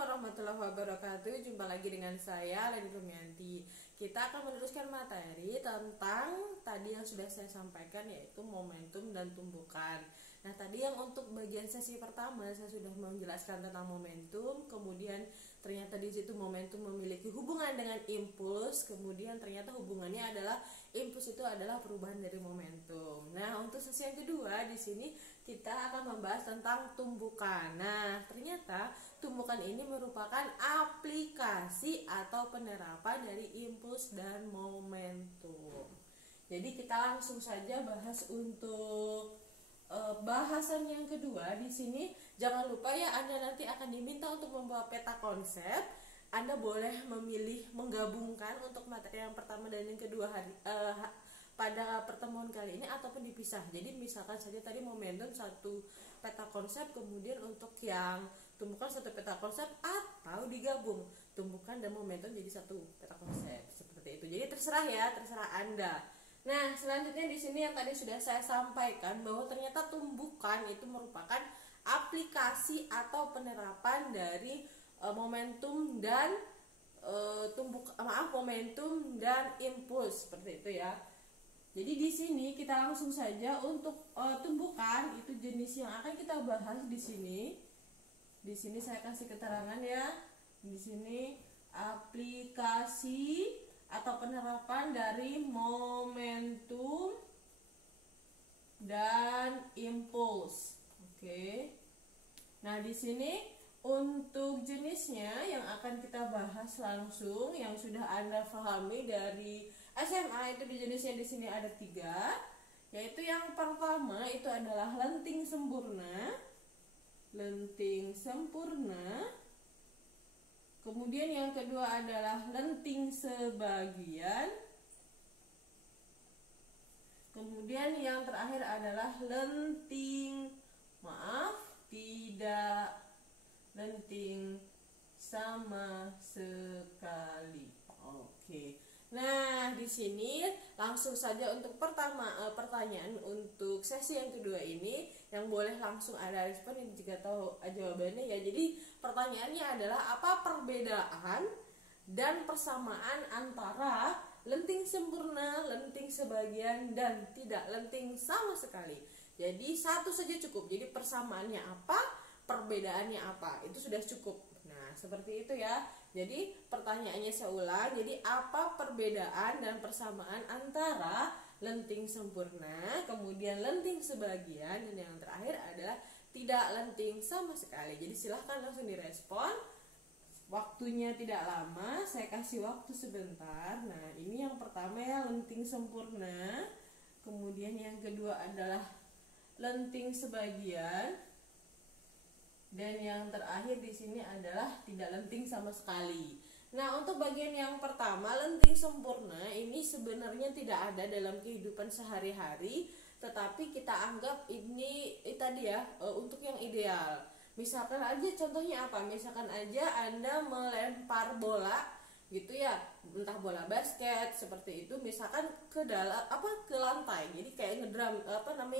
warahmatullahi wabarakatuh. Jumpa lagi dengan saya Leni Rumianti. Kita akan meneruskan materi tentang tadi yang sudah saya sampaikan, yaitu momentum dan tumbukan. Nah, tadi yang untuk bagian sesi pertama saya sudah menjelaskan tentang momentum. Kemudian ternyata di situ momentum memiliki hubungan dengan impuls. Kemudian ternyata hubungannya adalah impuls itu adalah perubahan dari momentum. Nah, untuk sesi yang kedua di sini kita akan membahas tentang tumbukan. Nah, ternyata tumbukan ini merupakan aplikasi atau penerapan dari impuls dan momentum. Jadi kita langsung saja bahas untuk bahasan yang kedua. Di sini jangan lupa ya, Anda nanti akan diminta untuk membawa peta konsep. Anda boleh memilih menggabungkan untuk materi yang pertama dan yang kedua pada pertemuan kali ini ataupun dipisah. Jadi misalkan saja tadi momentum satu peta konsep, kemudian untuk yang tumbukan satu peta konsep, atau digabung tumbukan dan momentum jadi satu peta konsep seperti itu. Jadi terserah ya, terserah Anda. Nah, selanjutnya di sini yang tadi sudah saya sampaikan bahwa ternyata tumbukan itu merupakan aplikasi atau penerapan dari momentum dan momentum dan impuls seperti itu ya. Jadi di sini kita langsung saja untuk tumbukan itu jenis yang akan kita bahas di sini. Di sini saya kasih keterangan ya. Di sini aplikasi atau penerapan dari momentum dan impuls. Oke. Nah, di sini untuk jenisnya yang akan kita bahas langsung yang sudah Anda pahami dari SMA, itu di jenisnya di sini ada 3, yaitu yang pertama itu adalah lenting sempurna. Lenting sempurna. Kemudian yang kedua adalah lenting sebagian. Kemudian yang terakhir adalah lenting sama sekali. Oke. Nah, di sini langsung saja untuk pertanyaan untuk sesi yang kedua ini yang boleh langsung ada respon jika tahu jawabannya ya. Jadi pertanyaannya adalah apa perbedaan dan persamaan antara lenting sempurna, lenting sebagian, dan tidak lenting sama sekali. Jadi satu saja cukup. Jadi persamaannya apa, perbedaannya apa, itu sudah cukup. Nah, seperti itu ya. Jadi pertanyaannya saya ulang. Jadi apa perbedaan dan persamaan antara lenting sempurna, kemudian lenting sebagian, dan yang terakhir adalah tidak lenting sama sekali. Jadi silahkan langsung direspon. Waktunya tidak lama, saya kasih waktu sebentar. Nah, ini yang pertama ya, lenting sempurna. Kemudian yang kedua adalah lenting sebagian. Dan yang terakhir di sini adalah tidak lenting sama sekali. Nah, untuk bagian yang pertama, lenting sempurna ini sebenarnya tidak ada dalam kehidupan sehari-hari, tetapi kita anggap ini tadi ya, untuk yang ideal. Misalkan aja contohnya apa? Misalkan aja Anda melempar bola gitu ya, entah bola basket seperti itu, misalkan ke lantai. Jadi kayak ngedrum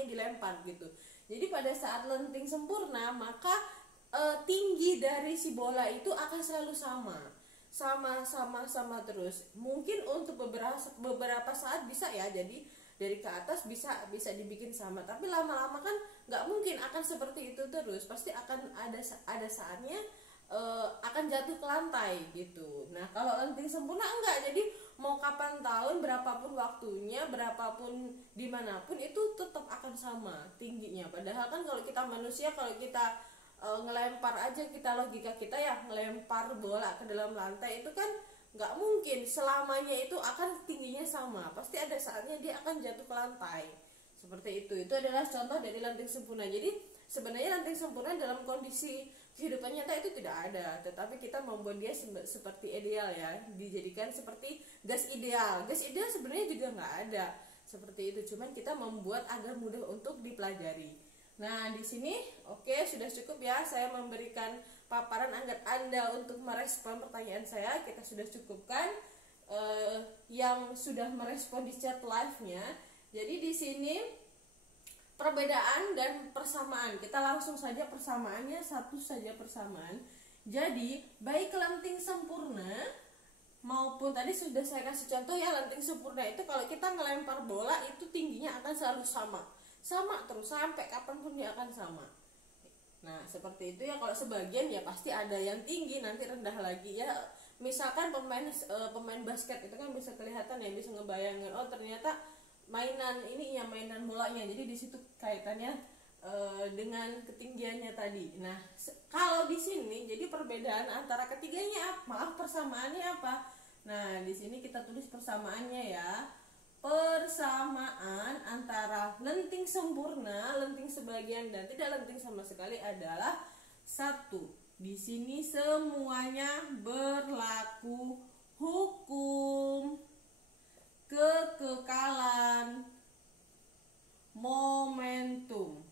dilempar gitu. Jadi pada saat lenting sempurna, maka tinggi dari si bola itu akan selalu sama terus. Mungkin untuk beberapa saat bisa ya, jadi dari ke atas bisa dibikin sama, tapi lama-lama kan nggak mungkin akan seperti itu terus. Pasti akan ada saatnya akan jatuh ke lantai gitu. Nah, kalau lenting sempurna enggak. Jadi mau kapan tahun, berapapun waktunya, berapapun dimanapun, itu tetap akan sama tingginya. Padahal kan kalau kita manusia, kalau kita ngelempar aja, logika kita ya, ngelempar bola ke dalam lantai itu kan nggak mungkin selamanya itu akan tingginya sama. Pasti ada saatnya dia akan jatuh ke lantai seperti itu. Itu adalah contoh dari lenting sempurna. Jadi sebenarnya lenting sempurna dalam kondisi kehidupan nyata itu tidak ada, tetapi kita membuat dia seperti ideal ya, dijadikan seperti gas ideal. Gas ideal sebenarnya juga nggak ada seperti itu, cuman kita membuat agar mudah untuk dipelajari. Nah, di sini oke, sudah cukup ya saya memberikan paparan agar Anda untuk merespon pertanyaan saya. Kita sudah cukupkan yang sudah merespon di chat live-nya. Jadi di sini perbedaan dan persamaan. Kita langsung saja persamaannya, satu saja persamaan. Jadi baik lenting sempurna maupun tadi sudah saya kasih contoh ya, lenting sempurna itu kalau kita ngelempar bola itu tingginya akan selalu sama terus sampai kapanpun dia akan sama. Nah seperti itu ya. Kalau sebagian ya pasti ada yang tinggi nanti rendah lagi ya. Misalkan pemain basket itu kan bisa kelihatan ya, bisa ngebayangin oh ternyata mainan ini ya mainan bolanya, jadi di situ kaitannya dengan ketinggiannya tadi. Nah kalau di sini jadi perbedaan antara ketiganya persamaannya apa? Nah di sini kita tulis persamaannya ya. Persamaan antara lenting sempurna, lenting sebagian dan tidak lenting sama sekali adalah 1. Di sini semuanya berlaku hukum kekekalan momentum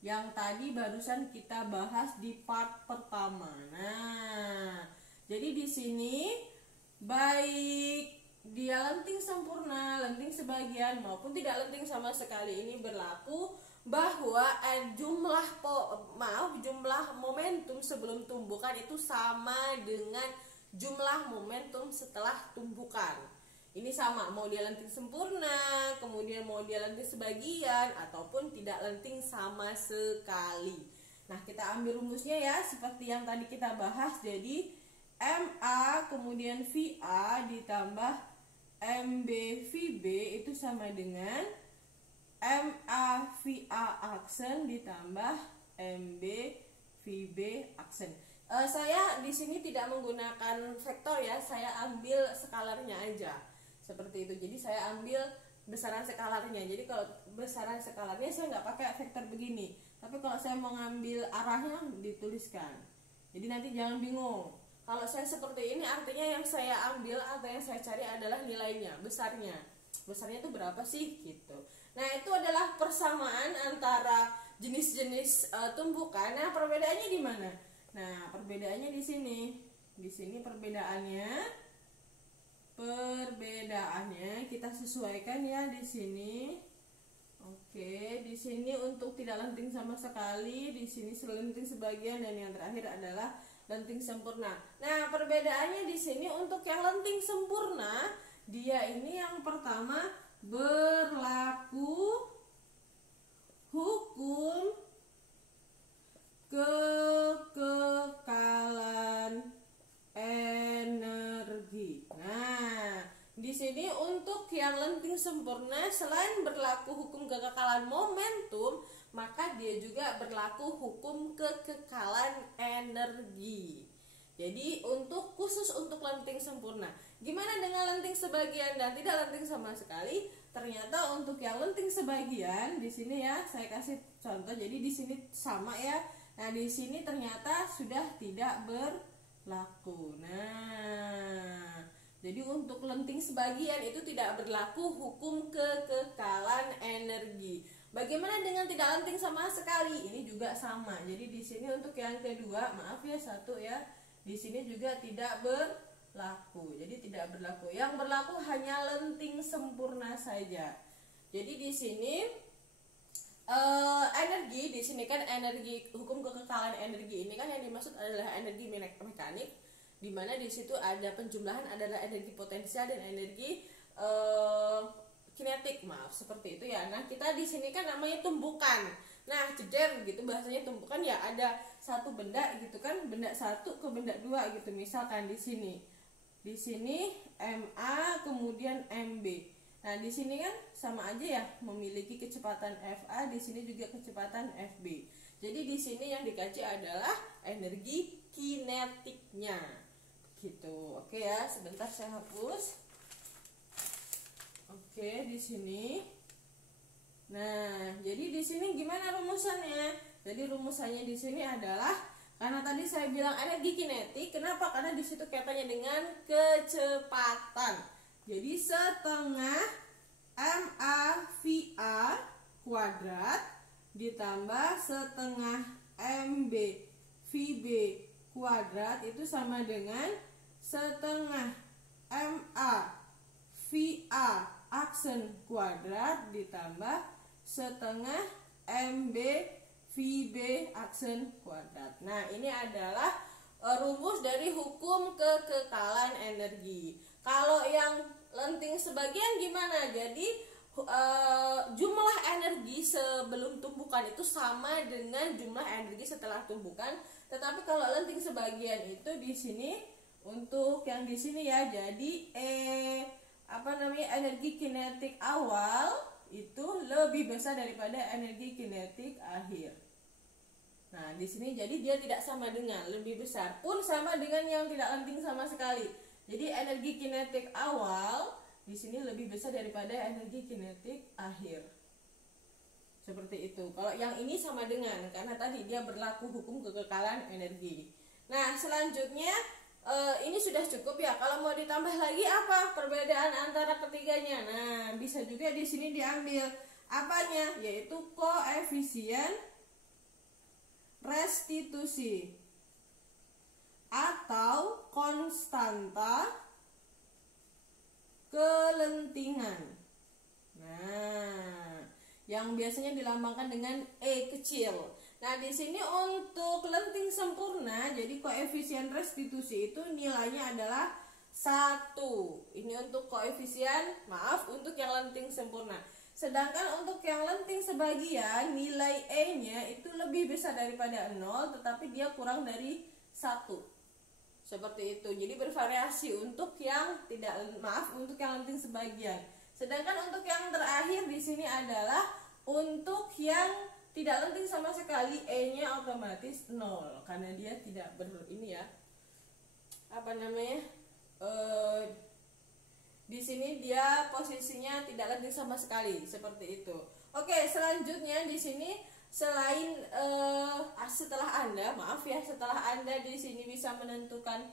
yang tadi barusan kita bahas di part pertama. Nah, jadi di sini baik dia lenting sempurna, lenting sebagian maupun tidak lenting sama sekali ini berlaku bahwa jumlah momentum sebelum tumbukan itu sama dengan jumlah momentum setelah tumbukan. Ini sama, mau dia lenting sempurna, kemudian mau dia lenting sebagian, ataupun tidak lenting sama sekali. Nah, kita ambil rumusnya ya, seperti yang tadi kita bahas. Jadi, MA kemudian VA ditambah MB VB itu sama dengan MA VA aksen ditambah MB VB aksen. Saya di sini tidak menggunakan vektor ya, saya ambil skalarnya aja. Seperti itu. Jadi saya ambil besaran skalarnya. Jadi kalau besaran skalarnya saya nggak pakai vektor begini. Tapi kalau saya mau ngambil arahnya dituliskan. Jadi nanti jangan bingung. Kalau saya seperti ini artinya yang saya ambil atau yang saya cari adalah nilainya, besarnya. Besarnya itu berapa sih gitu. Nah, itu adalah persamaan antara jenis-jenis tumbukan. Nah, perbedaannya di mana? Nah, perbedaannya di sini. Di sini perbedaannya kita sesuaikan ya di sini. Oke, di sini untuk tidak lenting sama sekali, di sini selenting sebagian, dan yang terakhir adalah lenting sempurna. Nah, perbedaannya di sini untuk yang lenting sempurna, dia ini yang pertama berlaku hukum kekekalan energi. Nah, di sini untuk yang lenting sempurna selain berlaku hukum kekekalan momentum, maka dia juga berlaku hukum kekekalan energi. Jadi khusus untuk lenting sempurna. Gimana dengan lenting sebagian dan tidak lenting sama sekali? Ternyata untuk yang lenting sebagian di sini ya, saya kasih contoh. Jadi di sini sama ya. Nah, di sini ternyata sudah tidak berlaku. Nah, jadi untuk lenting sebagian itu tidak berlaku hukum kekekalan energi. Bagaimana dengan tidak lenting sama sekali? Ini juga sama. Jadi di sini untuk yang kedua, maaf ya satu ya, di sini juga tidak berlaku. Jadi tidak berlaku. Yang berlaku hanya lenting sempurna saja. Jadi di sini energi, di sini kan energi, hukum kekekalan energi ini kan yang dimaksud adalah energi mekanik, di mana di situ ada penjumlahan adalah energi potensial dan energi kinetik, seperti itu ya. Nah, kita di sini kan namanya tumbukan. Nah, jeder gitu bahasanya tumbukan ya, ada satu benda gitu kan, benda satu ke benda dua gitu. Misalkan di sini MA kemudian MB. Nah, di sini kan sama aja ya, memiliki kecepatan FA, di sini juga kecepatan FB. Jadi di sini yang dikaji adalah energi kinetiknya. Gitu. Oke ya, sebentar saya hapus. Oke, di sini. Nah, jadi di sini gimana rumusannya? Jadi rumusannya di sini adalah, karena tadi saya bilang energi kinetik, kenapa? Karena di situ kaitannya dengan kecepatan. Jadi setengah MA VA kuadrat ditambah setengah MB VB kuadrat itu sama dengan setengah MA VA aksen kuadrat ditambah setengah MB VB aksen kuadrat. Nah, ini adalah rumus dari hukum kekekalan energi. Kalau yang lenting sebagian gimana? Jadi jumlah energi sebelum tumbukan itu sama dengan jumlah energi setelah tumbukan. Tetapi kalau lenting sebagian itu di sini untuk yang di sini ya, jadi energi kinetik awal itu lebih besar daripada energi kinetik akhir. Nah, di sini jadi dia tidak sama dengan, lebih besar pun sama dengan yang tidak lenting sama sekali. Jadi energi kinetik awal di sini lebih besar daripada energi kinetik akhir. Seperti itu. Kalau yang ini sama dengan, karena tadi dia berlaku hukum kekekalan energi. Nah, selanjutnya ini sudah cukup ya. Kalau mau ditambah lagi apa perbedaan antara ketiganya? Nah, bisa juga di sini diambil apanya? Yaitu koefisien restitusi atau konstanta kelentingan. Nah, yang biasanya dilambangkan dengan E kecil. Nah, di sini untuk lenting sempurna, jadi koefisien restitusi itu nilainya adalah 1. Ini untuk koefisien, untuk yang lenting sempurna. Sedangkan untuk yang lenting sebagian, nilai E-nya itu lebih besar daripada 0, tetapi dia kurang dari 1. Seperti itu. Jadi bervariasi untuk yang untuk yang lenting sebagian. Sedangkan untuk yang terakhir di sini adalah untuk yang tidak lenting sama sekali, E-nya otomatis 0 karena dia tidak di sini dia posisinya tidak lenting sama sekali, seperti itu. Oke, selanjutnya di sini selain setelah Anda di sini bisa menentukan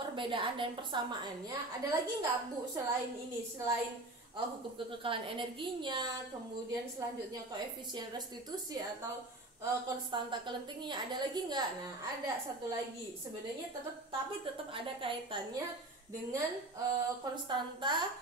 perbedaan dan persamaannya, ada lagi nggak Bu selain ini, selain hukum kekekalan energinya, kemudian selanjutnya koefisien restitusi atau konstanta kelentingnya, ada lagi nggak? Nah, ada satu lagi sebenarnya tetap ada kaitannya dengan konstanta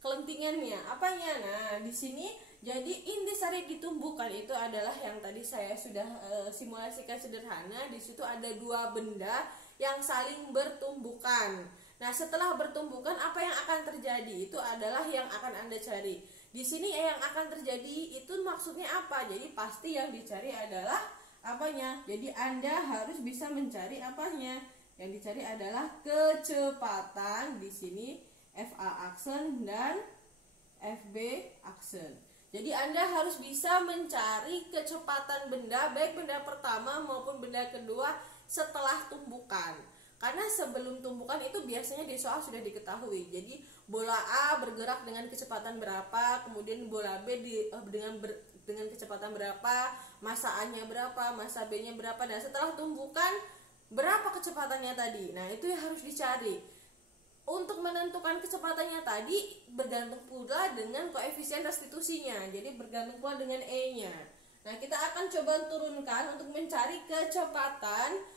kelentingannya. Apanya? Nah, di sini jadi intisari ditumbuhkan itu adalah yang tadi saya sudah simulasikan sederhana. Di situ ada 2 benda yang saling bertumbukan. Nah, setelah bertumbukan apa yang akan terjadi? Itu adalah yang akan Anda cari. Di sini yang akan terjadi itu maksudnya apa? Jadi pasti yang dicari adalah apanya? Jadi Anda harus bisa mencari apanya? Yang dicari adalah kecepatan di sini FA aksen dan FB aksen. Jadi Anda harus bisa mencari kecepatan benda, baik benda pertama maupun benda kedua setelah tumbukan. Karena sebelum tumbukan itu biasanya di soal sudah diketahui. Jadi bola A bergerak dengan kecepatan berapa, kemudian bola B dengan kecepatan berapa, massa A-nya berapa, massa B-nya berapa, dan setelah tumbukan berapa kecepatannya tadi. Nah, itu yang harus dicari. Untuk menentukan kecepatannya tadi bergantung pula dengan koefisien restitusinya. Jadi bergantung pula dengan E-nya. Nah, kita akan coba turunkan untuk mencari kecepatan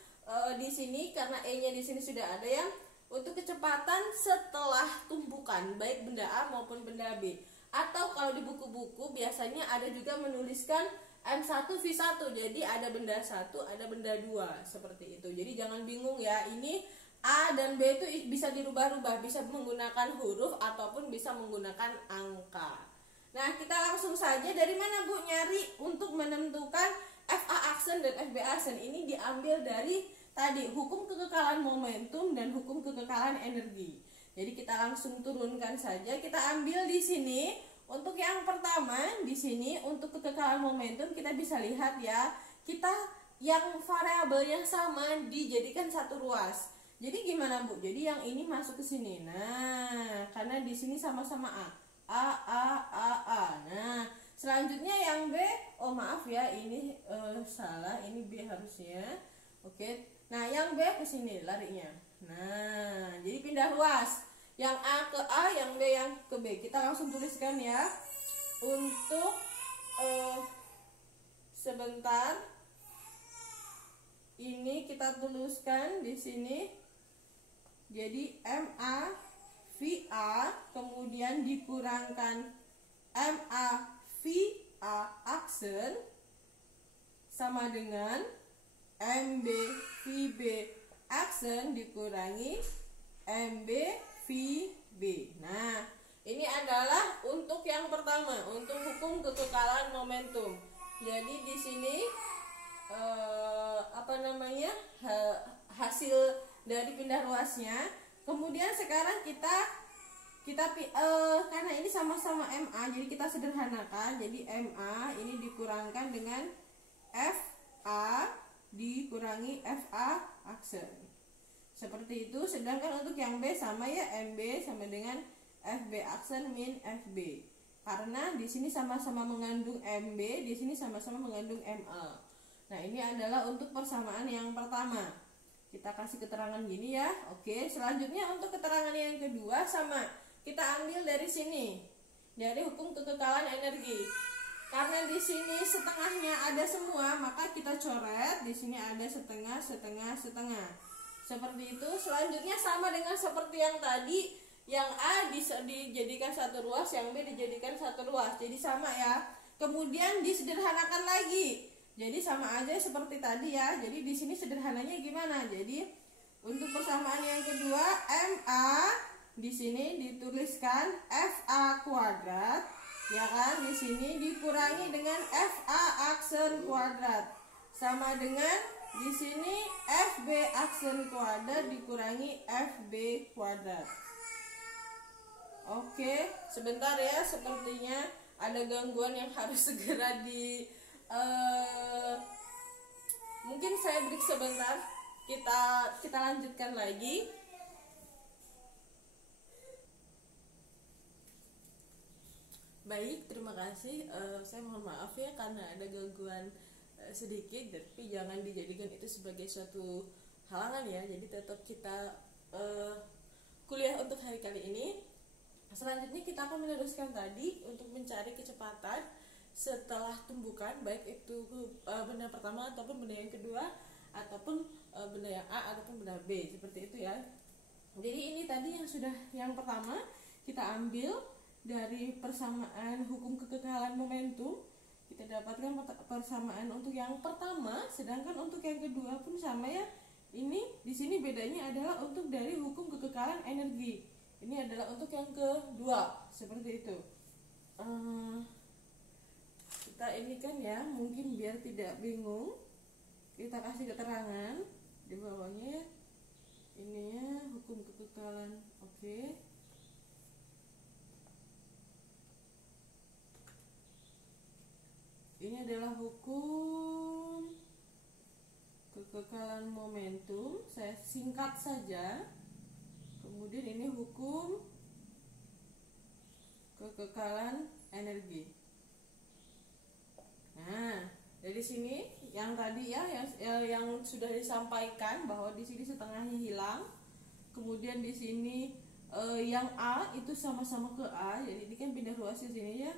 di sini, karena E-nya di sini sudah ada ya. Untuk kecepatan setelah tumbukan, baik benda A maupun benda B. Atau kalau di buku-buku biasanya ada juga menuliskan M1V1. Jadi ada benda 1, ada benda 2, seperti itu. Jadi jangan bingung ya, ini A dan B itu bisa dirubah-rubah, bisa menggunakan huruf ataupun bisa menggunakan angka. Nah, kita langsung saja dari mana Bu nyari untuk menentukan FA aksen dan FB aksen. Ini diambil dari tadi hukum kekekalan momentum dan hukum kekekalan energi. Jadi kita langsung turunkan saja. Kita ambil di sini untuk yang pertama di sini untuk kekekalan momentum kita bisa lihat ya. Kita yang variabelnya sama dijadikan satu ruas. Jadi gimana Bu? Jadi yang ini masuk ke sini. Nah, karena di sini sama-sama A. Nah, selanjutnya yang B, oh maaf ya, ini salah, ini B harusnya. Oke. Nah, yang B ke sini larinya. Nah, jadi pindah ruas. Yang A ke A, yang B yang ke B. Kita langsung tuliskan ya. Untuk sebentar. Ini kita tuliskan di sini. Jadi MA VA kemudian dikurangkan MA VA aksen sama dengan MB VB aksen dikurangi MB VB. Nah, ini adalah untuk yang pertama, untuk hukum kekekalan momentum. Jadi di sini hasil dari pindah ruasnya. Kemudian sekarang kita karena ini sama-sama MA, jadi kita sederhanakan. Jadi MA ini dikurangkan dengan FA dikurangi FA aksen. Seperti itu. Sedangkan untuk yang B sama ya, MB sama dengan FB aksen min FB. Karena di sini sama-sama mengandung MB, di sini sama-sama mengandung MA. Nah, ini adalah untuk persamaan yang pertama. Kita kasih keterangan gini ya. Oke, selanjutnya untuk keterangan yang kedua sama. Kita ambil dari sini, dari hukum kekekalan energi. Karena di sini setengahnya ada semua, maka kita coret. Di sini ada setengah, setengah, setengah. Seperti itu. Selanjutnya sama dengan seperti yang tadi, yang A dijadikan satu ruas, yang B dijadikan satu ruas. Jadi sama ya. Kemudian disederhanakan lagi. Jadi sama aja seperti tadi ya. Jadi di sini sederhananya gimana? Jadi untuk persamaan yang kedua, MA di sini dituliskan FA kuadrat, ya kan? Di sini dikurangi dengan FA aksen kuadrat, sama dengan di sini FB aksen kuadrat dikurangi FB kuadrat. Oke, sebentar ya, sepertinya ada gangguan yang harus segera mungkin saya break sebentar. Kita lanjutkan lagi. Baik, terima kasih. Saya mohon maaf ya karena ada gangguan sedikit, tapi jangan dijadikan itu sebagai suatu halangan ya. Jadi tetap kita kuliah untuk hari kali ini. Selanjutnya kita akan meneruskan tadi untuk mencari kecepatan setelah tumbukan, baik itu benda pertama ataupun benda yang kedua, ataupun benda yang A ataupun benda B, seperti itu ya. Jadi ini tadi yang pertama kita ambil dari persamaan hukum kekekalan momentum. Kita dapatkan persamaan untuk yang pertama, sedangkan untuk yang kedua pun sama ya. Ini di sini bedanya adalah untuk dari hukum kekekalan energi. Ini adalah untuk yang kedua, seperti itu. Kita ini kan ya, mungkin biar tidak bingung, kita kasih keterangan di bawahnya. Ininya hukum kekekalan, oke. Ini adalah hukum kekekalan momentum, saya singkat saja. Kemudian ini hukum kekekalan energi. Nah, dari sini yang tadi ya, yang sudah disampaikan bahwa di sini setengahnya hilang. Kemudian di sini yang A itu sama-sama ke A, jadi ini kan pindah ruas ke sini ya.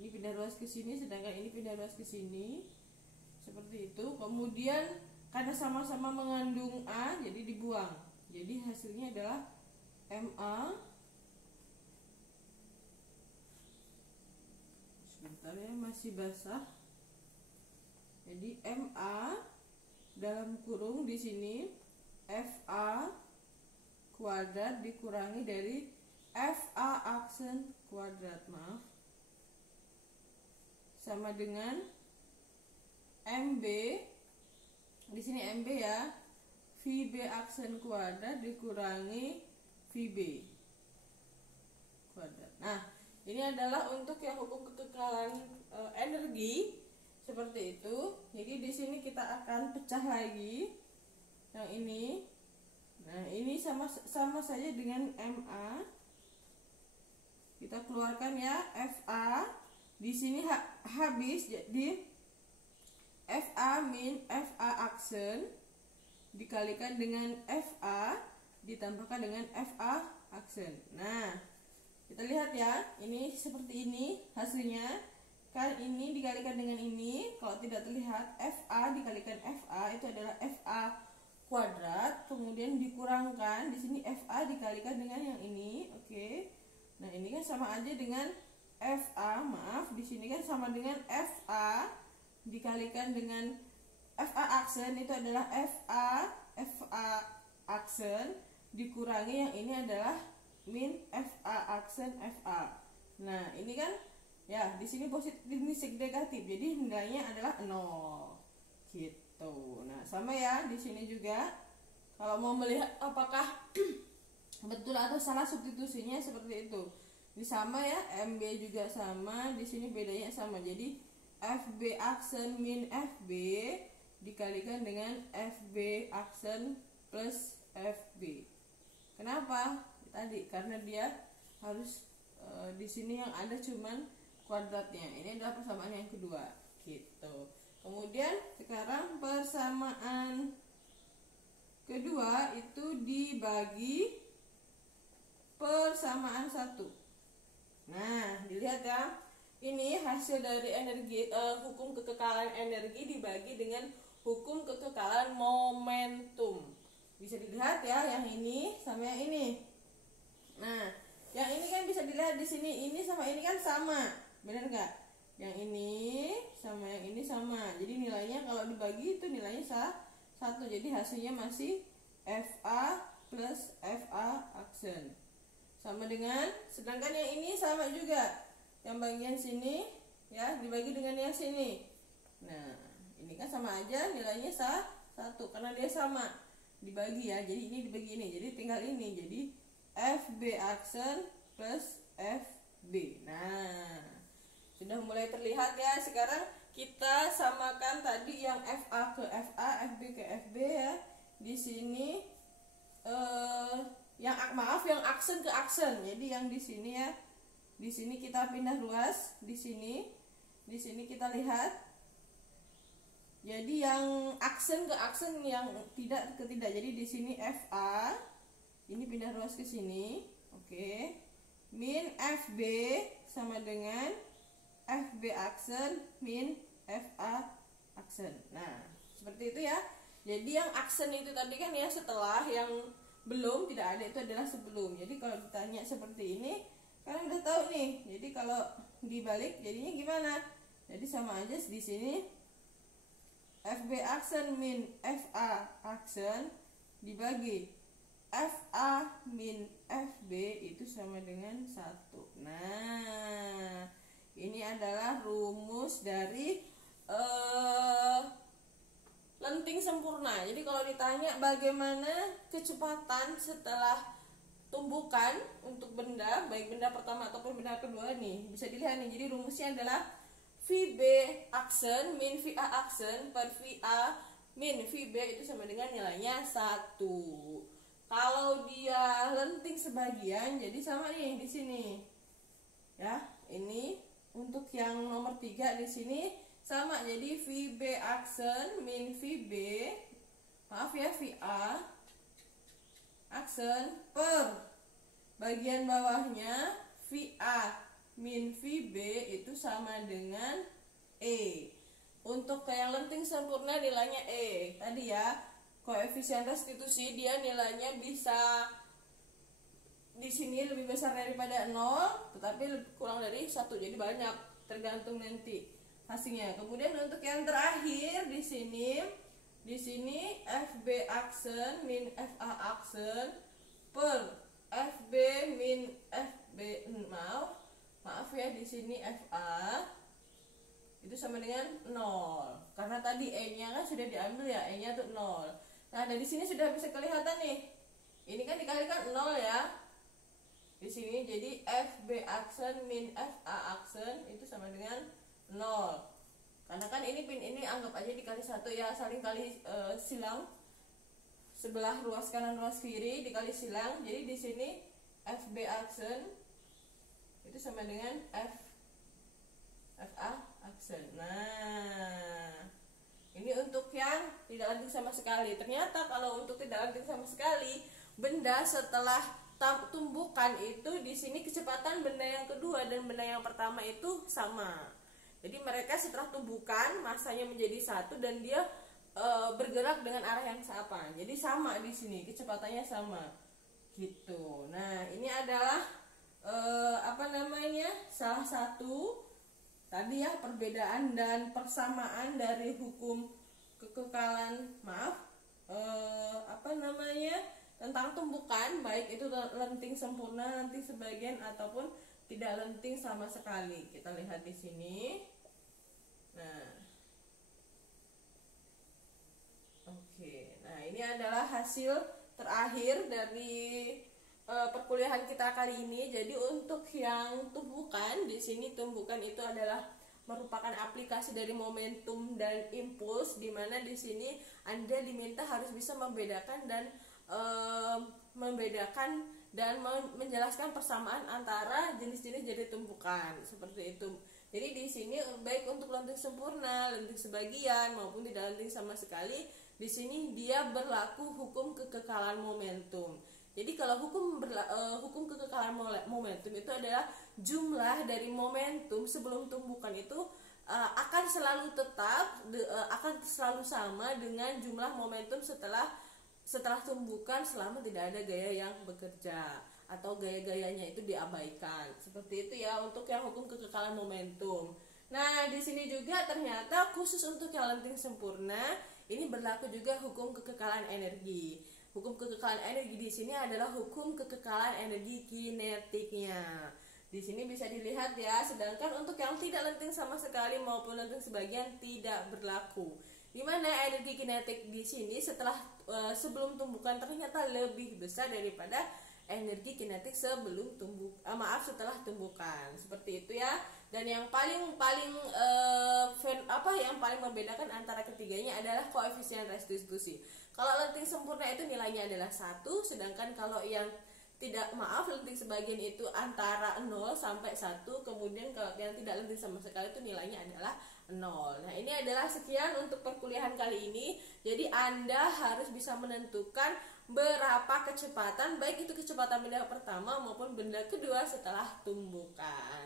Ini pindah ruas ke sini, sedangkan ini pindah ruas ke sini. Seperti itu. Kemudian karena sama-sama mengandung A, jadi dibuang. Jadi hasilnya adalah MA. Sebentar ya, masih basah. Jadi MA dalam kurung di sini FA kuadrat dikurangi dari FA aksen kuadrat, maaf, sama dengan MB. Di sini MB ya, VB aksen kuadrat dikurangi VB kuadrat. Nah, ini adalah untuk yang hukum kekekalan energi, seperti itu. Jadi di sini kita akan pecah lagi yang ini. Nah, ini sama saja dengan MA. Kita keluarkan ya, FA. Di sini habis, jadi FA min FA aksen dikalikan dengan FA ditambahkan dengan FA aksen. Nah, kita lihat ya, ini seperti ini hasilnya. Kan ini dikalikan dengan ini, kalau tidak terlihat FA dikalikan FA itu adalah FA kuadrat, kemudian dikurangkan di sini FA dikalikan dengan yang ini, oke. Nah, ini kan sama aja dengan FA, maaf, di sini kan sama dengan FA dikalikan dengan FA aksen itu adalah FA FA aksen dikurangi yang ini adalah min FA aksen FA. Nah, ini kan ya di sini positif, ini negatif. Jadi nilainya adalah 0. Gitu. Nah, sama ya di sini juga. Kalau mau melihat apakah betul atau salah substitusinya seperti itu. Ini sama ya, MB juga sama, di sini bedanya sama. Jadi FB aksen min FB dikalikan dengan FB aksen plus FB. Kenapa? Tadi karena dia harus di sini yang ada cuman kuadratnya. Ini adalah persamaan yang kedua, gitu. Kemudian sekarang persamaan kedua itu dibagi persamaan 1. Nah, dilihat ya. Ini hasil dari energi hukum kekekalan energi dibagi dengan hukum kekekalan momentum. Bisa dilihat ya, yang ini sama yang ini. Nah, yang ini kan bisa dilihat di sini, ini sama ini kan sama, benar nggak? Yang ini sama yang ini sama. Jadi nilainya kalau dibagi itu nilainya 1. Jadi hasilnya masih FA plus FA aksen. Sama dengan, sedangkan yang ini sama juga. Yang bagian sini ya dibagi dengan yang sini. Nah, ini kan sama aja nilainya 1 karena dia sama. Dibagi ya. Jadi ini dibagi ini. Jadi tinggal ini. Jadi FB aksen plus FB. Nah, sudah mulai terlihat ya. Sekarang kita samakan tadi yang FA ke FA, FB ke FB ya. Di sini yang aksen ke aksen. Jadi yang di sini ya. Di sini kita pindah ruas, di sini kita lihat. Jadi yang aksen ke aksen, yang tidak ke tidak. Jadi di sini FA, ini pindah ruas ke sini, oke. Min FB sama dengan FB aksen min FA aksen. Nah, seperti itu ya. Jadi yang aksen itu tadi kan ya setelah, yang belum tidak ada itu adalah sebelum. Jadi kalau ditanya seperti ini, kalian udah tahu nih. Jadi kalau dibalik jadinya gimana? Jadi sama aja di sini FB aksen min FA aksen dibagi FA min FB itu sama dengan 1. Nah, ini adalah rumus dari lenting sempurna. Jadi kalau ditanya bagaimana kecepatan setelah tumbukan untuk benda, baik benda pertama ataupun benda kedua nih, bisa dilihat nih. Jadi rumusnya adalah VB aksen min VA aksen per VA min VB itu sama dengan nilainya 1. Kalau dia lenting sebagian, jadi sama nih di sini. Ya, ini untuk yang nomor 3 di sini sama. Jadi VB aksen min VB, maaf ya, VA aksen per bagian bawahnya VA min VB itu sama dengan E. Untuk ke yang lenting sempurna nilainya E. Tadi ya, koefisien restitusi dia nilainya bisa di sini lebih besar daripada 0, tetapi kurang dari 1. Jadi banyak, tergantung nanti hasilnya. Kemudian untuk yang terakhir di sini FB aksen min FA aksen per FB min FB, maaf ya, di sini FA itu sama dengan 0. Karena tadi E-nya kan sudah diambil ya, E-nya tuh 0. Nah, dari sini sudah bisa kelihatan nih. Ini kan dikalikan 0 ya. Di sini jadi FB aksen min FA aksen itu sama dengan 0. Karena kan ini anggap aja dikali 1 ya, saling kali silang. Sebelah ruas kanan ruas kiri dikali silang. Jadi di sini FB aksen itu sama dengan FA aksen. Nah, ini untuk yang tidak lenting sama sekali. Ternyata kalau untuk tidak lenting sama sekali, benda setelah tumbukan itu di sini kecepatan benda yang kedua dan benda yang pertama itu sama. Jadi mereka setelah tumbukan masanya menjadi 1 dan dia bergerak dengan arah yang sama. Jadi sama di sini, kecepatannya sama. Gitu. Nah, ini adalah salah satu tadi ya, perbedaan dan persamaan dari hukum kekekalan, apa namanya, tentang tumbukan, baik itu lenting sempurna, lenting sebagian ataupun tidak lenting sama sekali. Kita lihat di sini. Nah, oke. Nah, ini adalah hasil terakhir dari perkuliahan kita kali ini. Jadi untuk yang tumbukan, di sini tumbukan itu adalah merupakan aplikasi dari momentum dan impuls, di mana di sini Anda diminta harus bisa membedakan dan menjelaskan persamaan antara jenis-jenis jadi tumbukan seperti itu. Jadi di sini baik untuk lenting sempurna, lenting sebagian maupun tidak lenting sama sekali, di sini dia berlaku hukum kekekalan momentum. Jadi kalau hukum kekekalan momentum itu adalah jumlah dari momentum sebelum tumbukan itu akan selalu tetap akan selalu sama dengan jumlah momentum setelah tumbukan selama tidak ada gaya yang bekerja atau gaya-gayanya itu diabaikan. Seperti itu ya untuk yang hukum kekekalan momentum. Nah, di sini juga ternyata khusus untuk yang lenting sempurna ini berlaku juga hukum kekekalan energi. Hukum kekekalan energi di sini adalah hukum kekekalan energi kinetiknya. Di sini bisa dilihat ya, sedangkan untuk yang tidak lenting sama sekali maupun lenting sebagian tidak berlaku. Dimana energi kinetik di sini sebelum tumbukan ternyata lebih besar daripada energi kinetik setelah tumbukan. Seperti itu ya. Dan yang paling membedakan antara ketiganya adalah koefisien restitusi. Kalau lenting sempurna itu nilainya adalah 1, sedangkan kalau yang lenting sebagian itu antara 0 sampai 1, kemudian kalau yang tidak lenting sama sekali itu nilainya adalah 0. Nah, ini adalah sekian untuk perkuliahan kali ini. Jadi Anda harus bisa menentukan berapa kecepatan, baik itu kecepatan benda pertama maupun benda kedua setelah tumbukan.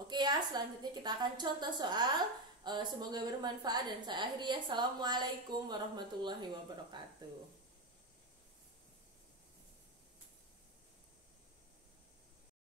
Oke ya, selanjutnya kita akan contoh soal. Semoga bermanfaat dan saya akhiri ya. Assalamualaikum warahmatullahi wabarakatuh.